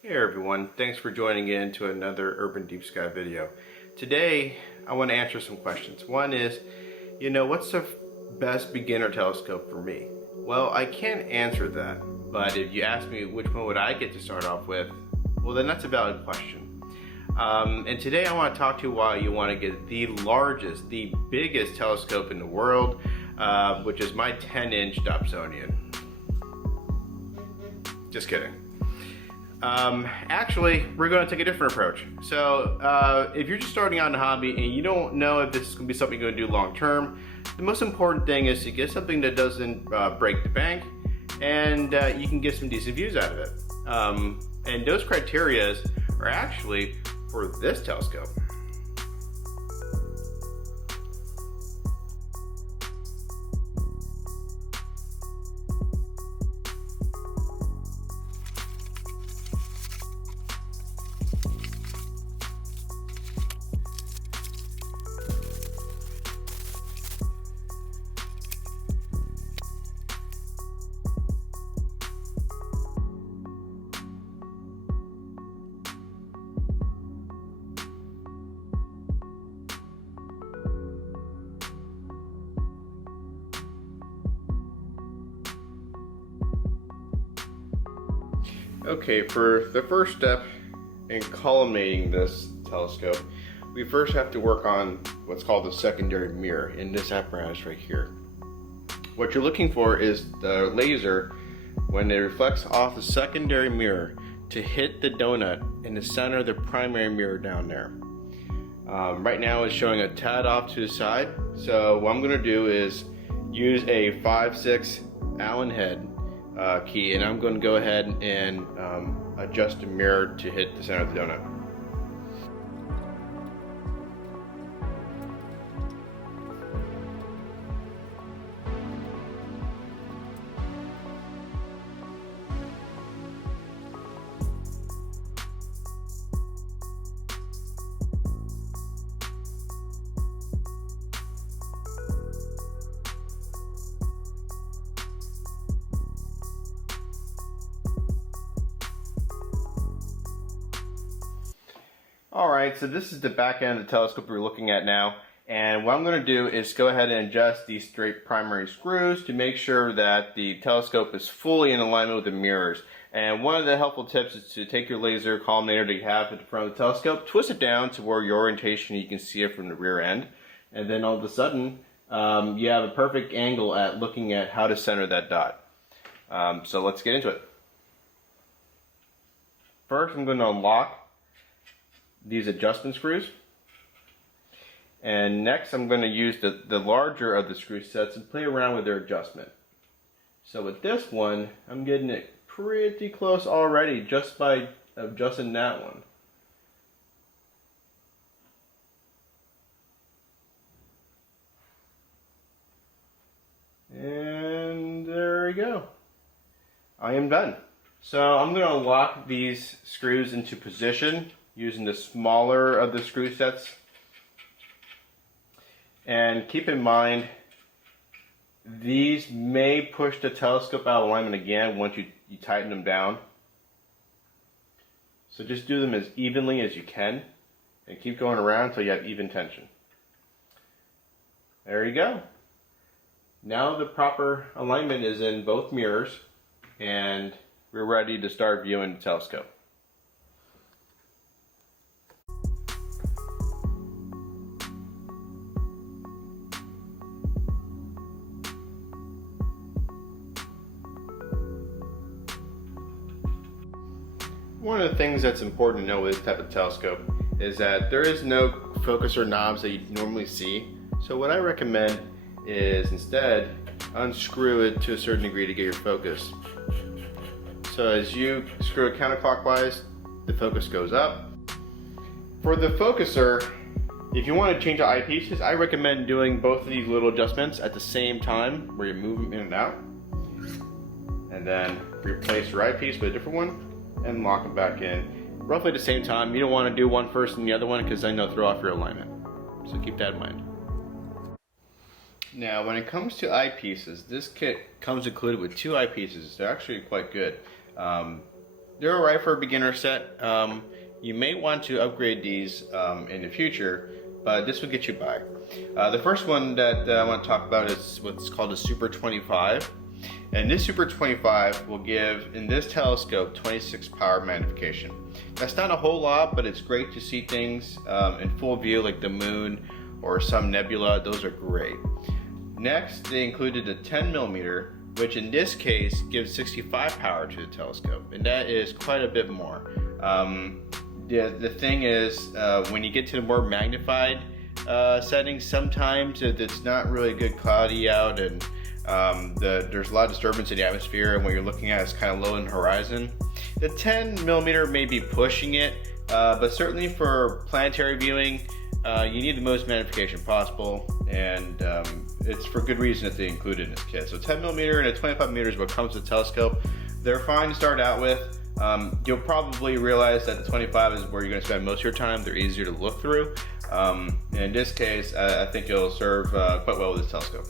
Hey everyone, thanks for joining in to another Urban Deep Sky video. Today I want to answer some questions. One is, what's the best beginner telescope for me? Well, I can't answer that, but if you ask me which one would I get to start off with, well then that's a valid question. And today I want to talk to you why you want to get the largest, the biggest telescope in the world, which is my 10-inch Dobsonian. Just kidding. Actually, we're going to take a different approach. So if you're just starting out in the hobby and you don't know if this is going to be something you're going to do long term, the most important thing is to get something that doesn't break the bank, and you can get some decent views out of it. And those criteria are actually for this telescope. Okay, for the first step in collimating this telescope, we first have to work on what's called the secondary mirror in this apparatus right here. What you're looking for is the laser, when it reflects off the secondary mirror, to hit the donut in the center of the primary mirror down there. Right now it's showing a tad off to the side, so what I'm going to do is use a 5/6 Allen head key, and I'm going to go ahead and adjust the mirror to hit the center of the donut. Alright, so this is the back end of the telescope we're looking at now, and what I'm going to do is go ahead and adjust these straight primary screws to make sure that the telescope is fully in alignment with the mirrors. And one of the helpful tips is to take your laser collimator that you have at the front of the telescope, twist it down to where your orientation you can see it from the rear end, and then all of a sudden you have a perfect angle at looking at how to center that dot. So let's get into it. First I'm going to unlock these adjustment screws, and next I'm going to use the larger of the screw sets and play around with their adjustment. So with this one, I'm getting it pretty close already just by adjusting that one. And there we go. I am done. So I'm going to lock these screws into position using the smaller of the screw sets. And keep in mind, these may push the telescope out of alignment again once you tighten them down. So just do them as evenly as you can and keep going around until you have even tension. There you go. Now the proper alignment is in both mirrors, and we're ready to start viewing the telescope. One of the things that's important to know with this type of telescope is that there is no focuser knobs that you normally see. So what I recommend is instead unscrew it to a certain degree to get your focus. So as you screw it counterclockwise, the focus goes up. For the focuser, if you want to change the eyepieces, I recommend doing both of these little adjustments at the same time where you move them in and out. And then replace your eyepiece with a different one and lock them back in roughly at the same time. You don't want to do one first and the other one because then they'll throw off your alignment. So keep that in mind. Now when it comes to eyepieces, this kit comes included with two eyepieces. They're actually quite good. they're alright for a beginner set. You may want to upgrade these in the future, but this will get you by. The first one that I want to talk about is what's called a Super 25. And this Super 25 will give, in this telescope, 26 power magnification. That's not a whole lot, but it's great to see things in full view, like the moon or some nebula. Those are great. Next, they included a 10 millimeter, which in this case gives 65 power to the telescope, and that is quite a bit more. The thing is, when you get to the more magnified settings, sometimes it's not really good cloudy out, and there's a lot of disturbance in the atmosphere, and what you're looking at is kind of low in the horizon. The 10 millimeter may be pushing it, but certainly for planetary viewing, you need the most magnification possible, and it's for good reason that they include it in this kit. So 10 millimeter and a 25 millimeter is what comes with the telescope. They're fine to start out with. You'll probably realize that the 25 is where you're going to spend most of your time. They're easier to look through. In this case, I think it'll serve quite well with this telescope.